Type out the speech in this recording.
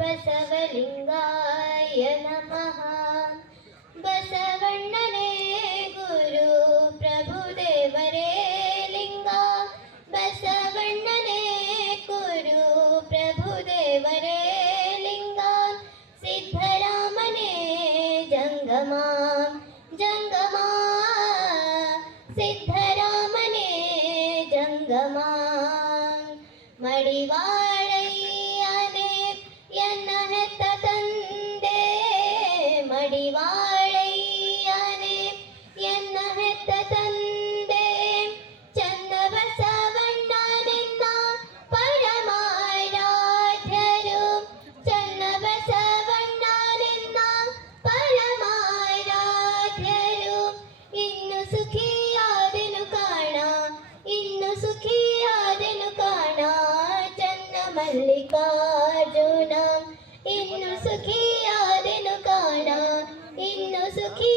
ಬಸವಲಿಂಗಾಯ ನಮಃ. ಬಸವಣ್ಣನೇ ಗುರು ಪ್ರಭುದೇವರೇ ಲಿಂಗ, ಬಸವಣ್ಣನೇ ಗುರು ಪ್ರಭುದೇವರೇ ಲಿಂಗ. ಸಿದ್ಧರಾಮನೇ ಜಂಗಮ ಜಂಗಮ, ಸಿದ್ಧರಾಮನೇ ಜಂಗಮ. ಮಡಿವಾಳಯ್ಯನೇ ಎನ್ನ ಹೆತ್ತ ತಂದೆ, ಮಡಿವಾಳಯ್ಯನೇ ಎನ್ನ ಹೆತ್ತ ತಂದೆ. ಚನ್ನ ಬಸವಣ್ಣ ನಿನ್ನ ಪರಮಾರಾಧ್ಯರು, ಚನ್ನ ಬಸವಣ್ಣ ನಿನ್ನ ಪರಮಾರಾಧ್ಯರು. ಇನ್ನು ಸುಖಿಯಾದೆನು ಕಾಣ, ಇನ್ನು ಸುಖಿಯಾದೆನು ಕಾಣ ಚನ್ನ ಮಲ್ಲಿಕಾರ್ಜುನ. ಇನ್ನು ಸುಖಿಯಾದೆನು ಕಾಣ, ಇನ್ನು ಸುಖಿ